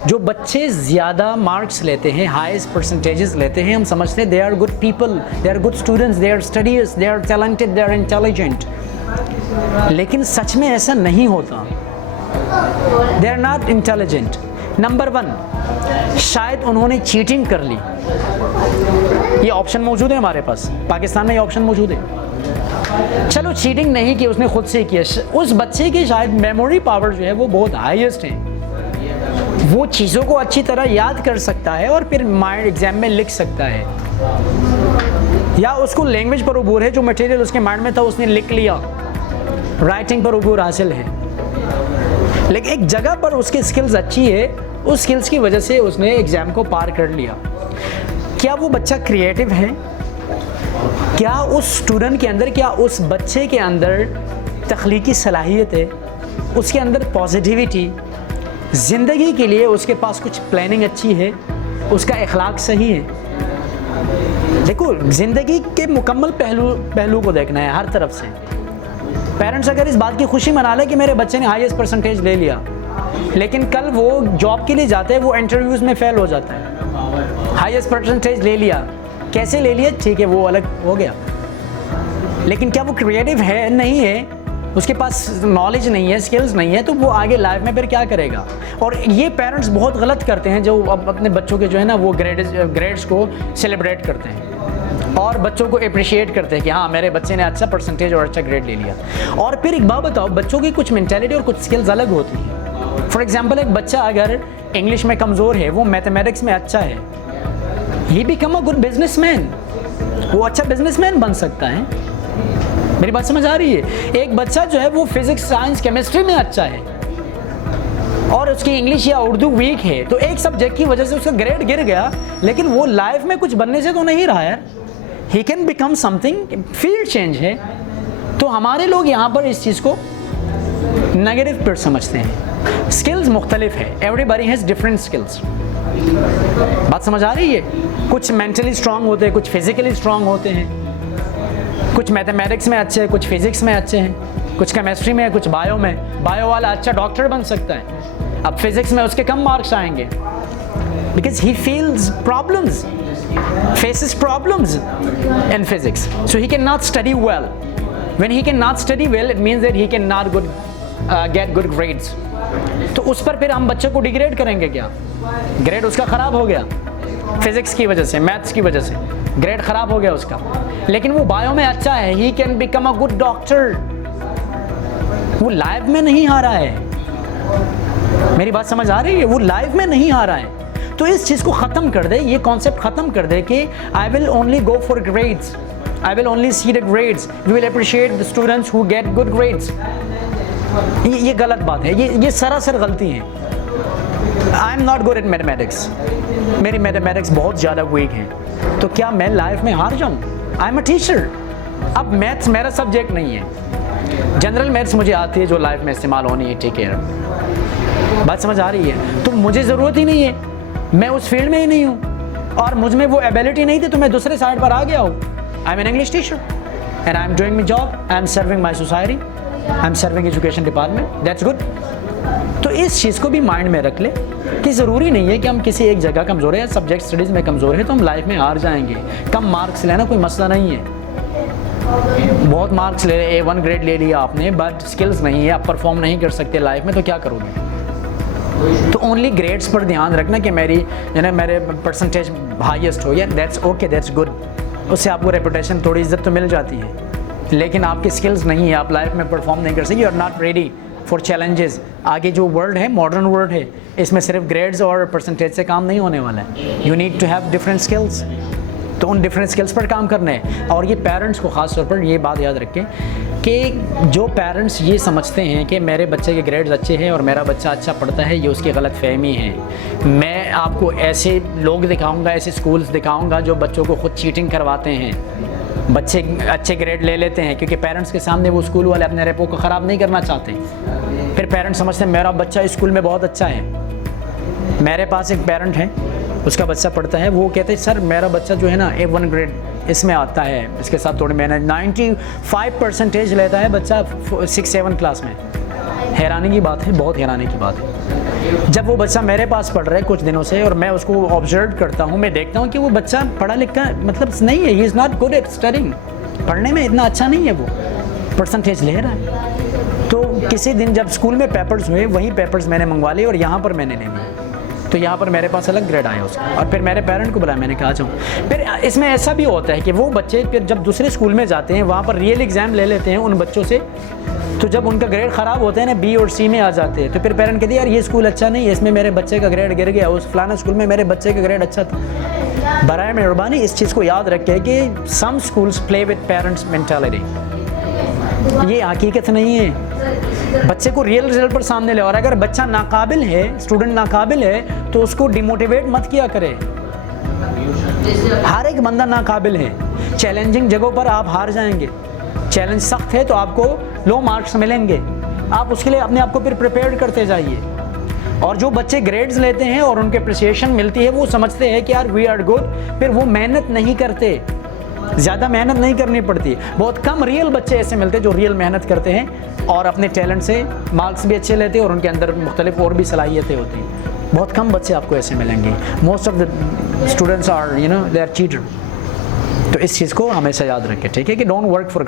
जो बच्चे ज़्यादा मार्क्स लेते हैं, हाईएस्ट परसेंटेजेस लेते हैं, हम समझते हैं they are good people, they are good students, they are studies, they are talented, they are intelligent. लेकिन सच में ऐसा नहीं होता। They are not intelligent. Number 1, शायद उन्होंने चीटिंग कर ली। ये ऑप्शन मौजूद है हमारे पास, पाकिस्तान में ये ऑप्शन मौजूद है। चलो चीटिंग नहीं की, उसने खुद से किया। उस बच्चे की शायद मेमोरी पावर जो है वो बहुत हाईएस्ट है, वो चीज़ों को अच्छी तरह याद कर सकता है और फिर माइंड एग्जाम में लिख सकता है। या उसको लैंग्वेज पर अबूर है, जो मटेरियल उसके माइंड में था उसने लिख लिया, राइटिंग पर अबूर हासिल है। लेकिन एक जगह पर उसकी स्किल्स अच्छी है, उस स्किल्स की वजह से उसने एग्ज़ाम को पार कर लिया। क्या वो बच्चा क्रिएटिव है? क्या उस स्टूडेंट के अंदर, क्या उस बच्चे के अंदर तख्लीकी सलाहियत है? उसके अंदर पॉजिटिविटी, ज़िंदगी के लिए उसके पास कुछ प्लानिंग अच्छी है, उसका अखलाक सही है? देखो, ज़िंदगी के मुकम्मल पहलू को देखना है हर तरफ से। पेरेंट्स अगर इस बात की खुशी मना ले कि मेरे बच्चे ने हाईएस्ट परसेंटेज ले लिया, लेकिन कल वो जॉब के लिए जाते हैं, वो इंटरव्यूज़ में फेल हो जाता है। हाईएस्ट परसेंटेज ले लिया, कैसे ले लिया ठीक है, वो अलग हो गया, लेकिन क्या वो क्रिएटिव है? नहीं है, उसके पास नॉलेज नहीं है, स्किल्स नहीं है, तो वो आगे लाइफ में फिर क्या करेगा? और ये पेरेंट्स बहुत गलत करते हैं, जो अब अपने बच्चों के जो है ना वो ग्रेड्स को सेलिब्रेट करते हैं और बच्चों को अप्रिशिएट करते हैं कि हाँ मेरे बच्चे ने अच्छा परसेंटेज और अच्छा ग्रेड ले लिया। और फिर एक बात बताओ, बच्चों की कुछ मेंटालिटी और कुछ स्किल्स अलग होती हैं। फॉर एग्जाम्पल, एक बच्चा अगर इंग्लिश में कमज़ोर है, वो मैथमेटिक्स में अच्छा है, he become a good businessman, वो अच्छा बिजनेसमैन बन सकता है। मेरी बात समझ आ रही है? एक बच्चा जो है वो फिजिक्स, साइंस, केमिस्ट्री में अच्छा है और उसकी इंग्लिश या उर्दू वीक है, तो एक सब्जेक्ट की वजह से उसका ग्रेड गिर गया, लेकिन वो लाइफ में कुछ बनने से तो नहीं रहा यार। He can become something, field change है। तो हमारे लोग यहाँ पर इस चीज़ को नेगेटिव पर समझते हैं। स्किल्स मुख्तलिफ है, एवरीबॉडी हैज़ डिफरेंट स्किल्स। बात समझ आ रही है? कुछ मेंटली स्ट्रांग होते हैं, कुछ फिजिकली स्ट्रांग होते हैं, कुछ मैथमेटिक्स में अच्छे हैं, कुछ फिजिक्स में अच्छे हैं, कुछ केमिस्ट्री में है, कुछ बायो में। बायो वाला अच्छा डॉक्टर बन सकता है, अब फिजिक्स में उसके कम मार्क्स आएंगे, because he feels problems, faces problems in physics, so he can not study well. When he can not study well, it means that he can not gate good grades. तो उस पर फिर हम बच्चों को डिग्रेड करेंगे क्या? ग्रेड उसका ख़राब हो गया फिजिक्स की वजह से, मैथ्स की वजह से ग्रेड ख़राब हो गया उसका, लेकिन वो बायो में अच्छा है, he can become a good doctor. वो लाइफ में नहीं आ रहा है। मेरी बात समझ आ रही है? वो लाइफ में नहीं आ रहा है। तो इस चीज़ को ख़त्म कर दे, ये कॉन्सेप्ट ख़त्म कर दे कि I will only go for grades, I will only see the grades, we will appreciate the students who get good grades. ये गलत बात है, ये सरासर गलती है। I am not good at mathematics, मेरी मैथमेटिक्स बहुत ज़्यादा वीक है, तो क्या मैं लाइफ में हार जाऊँ? I am a teacher. अब मैथ्स मेरा सब्जेक्ट नहीं है, जनरल मैथ्स मुझे आती है जो लाइफ में इस्तेमाल होनी है, ठीक है? बात समझ आ रही है? तो मुझे ज़रूरत ही नहीं है, मैं उस फील्ड में ही नहीं हूँ और मुझ में वो एबिलिटी नहीं थी, तो मैं दूसरे साइड पर आ गया हूँ। I am an English teacher and I am doing my job, I am serving my society, I am serving education department, that's good. तो इस चीज़ को भी माइंड में रख ले कि ज़रूरी नहीं है कि हम किसी एक जगह कमज़ोर है या सब्जेक्ट स्टडीज़ में कमज़ोर है तो हम लाइफ में हार जाएंगे। कम मार्क्स लेना कोई मसला नहीं है, बहुत मार्क्स ले A1 ग्रेड ले लिया आपने, बट स्किल्स नहीं है, आप परफॉर्म नहीं कर सकते लाइफ में, तो क्या करोगे? तो ओनली ग्रेड्स पर ध्यान रखना कि मेरे परसेंटेज हाईएस्ट हो, या दैट्स ओके, दैट्स गुड, उससे आपको रेपुटेशन, थोड़ी इज्जत तो मिल जाती है, लेकिन आपकी स्किल्स नहीं है, आप लाइफ में परफॉर्म नहीं कर सकते, you are not ready for challenges. आगे जो वर्ल्ड है, मॉडर्न वर्ल्ड है, इसमें सिर्फ ग्रेड्स और परसेंटेज से काम नहीं होने वाला है। You need to have different skills, तो उन डिफरेंट स्किल्स पर काम करना है। और ये पेरेंट्स को ख़ास तौर पर ये बात याद रखें कि जो पेरेंट्स ये समझते हैं कि मेरे बच्चे के ग्रेड्स अच्छे हैं और मेरा बच्चा अच्छा पढ़ता है, ये उसकी गलत फहमी है। मैं आपको ऐसे लोग दिखाऊंगा, ऐसे स्कूल्स दिखाऊंगा जो बच्चों को खुद चीटिंग करवाते हैं, बच्चे अच्छे ग्रेड ले लेते हैं क्योंकि पेरेंट्स के सामने वो स्कूल वाले अपने रेपो को ख़राब नहीं करना चाहते। फिर पेरेंट्स समझते हैं मेरा बच्चा स्कूल में बहुत अच्छा है। मेरे पास एक पेरेंट है, उसका बच्चा पढ़ता है, वो कहते हैं सर मेरा बच्चा जो है ना A1 ग्रेड इसमें आता है, इसके साथ थोड़ी मेहनत, 95% लेता है बच्चा 6-7 क्लास में। हैरानी की बात है, बहुत हैरानी की बात है। जब वो बच्चा मेरे पास पढ़ रहा है कुछ दिनों से और मैं उसको ऑब्जर्व करता हूँ, मैं देखता हूँ कि वो बच्चा पढ़ा लिखा मतलब नहीं है, he is not good eight studying, पढ़ने में इतना अच्छा नहीं है, वो परसेंटेज ले रहा है। तो किसी दिन जब स्कूल में पेपर्स हुए, वही पेपर्स मैंने मंगवा लिए और यहाँ पर मैंने ले लिए, तो यहाँ पर मेरे पास अलग ग्रेड आया उसका, और फिर मेरे पेरेंट को बुलाया, मैंने कहा जाऊँ। फिर इसमें ऐसा भी होता है कि वो बच्चे फिर जब दूसरे स्कूल में जाते हैं, वहाँ पर रियल एग्ज़ाम ले लेते हैं उन बच्चों से, तो जब उनका ग्रेड ख़राब होते हैं ना, बी और सी में आ जाते हैं, तो फिर पेरेंट कहते हैं यार ये स्कूल अच्छा नहीं है, इसमें मेरे बच्चे का ग्रेड गिर गया, उस फलाना स्कूल में मेरे बच्चे का ग्रेड अच्छा था। बराए मेहरबानी इस चीज़ को याद रखें कि some schools play with parents mentality, ये हकीकत नहीं है। बच्चे को रियल रिजल्ट पर सामने ले, और अगर बच्चा नाकाबिल है, स्टूडेंट नाकाबिल है, तो उसको डिमोटिवेट मत किया करे। हर एक बंदा नाकाबिल है, चैलेंजिंग जगहों पर आप हार जाएंगे, चैलेंज सख्त है तो आपको लो मार्क्स मिलेंगे, आप उसके लिए अपने आप को फिर प्रिपेयर करते जाइए। और जो बच्चे ग्रेड्स लेते हैं और उनके अप्रिसिएशन मिलती है, वो समझते हैं कि यार वी आर गुड, फिर वो मेहनत नहीं करते, ज़्यादा मेहनत नहीं करनी पड़ती। बहुत कम रियल बच्चे ऐसे मिलते हैं जो रियल मेहनत करते हैं और अपने टैलेंट से मार्क्स भी अच्छे लेते हैं और उनके अंदर मुख्तलिफ और भी सलाहियतें होती हैं। बहुत कम बच्चे आपको ऐसे मिलेंगे, most of the students are they are cheater. तो इस चीज़ को हमेशा याद रखें, ठीक है, कि डोंट वर्क फॉर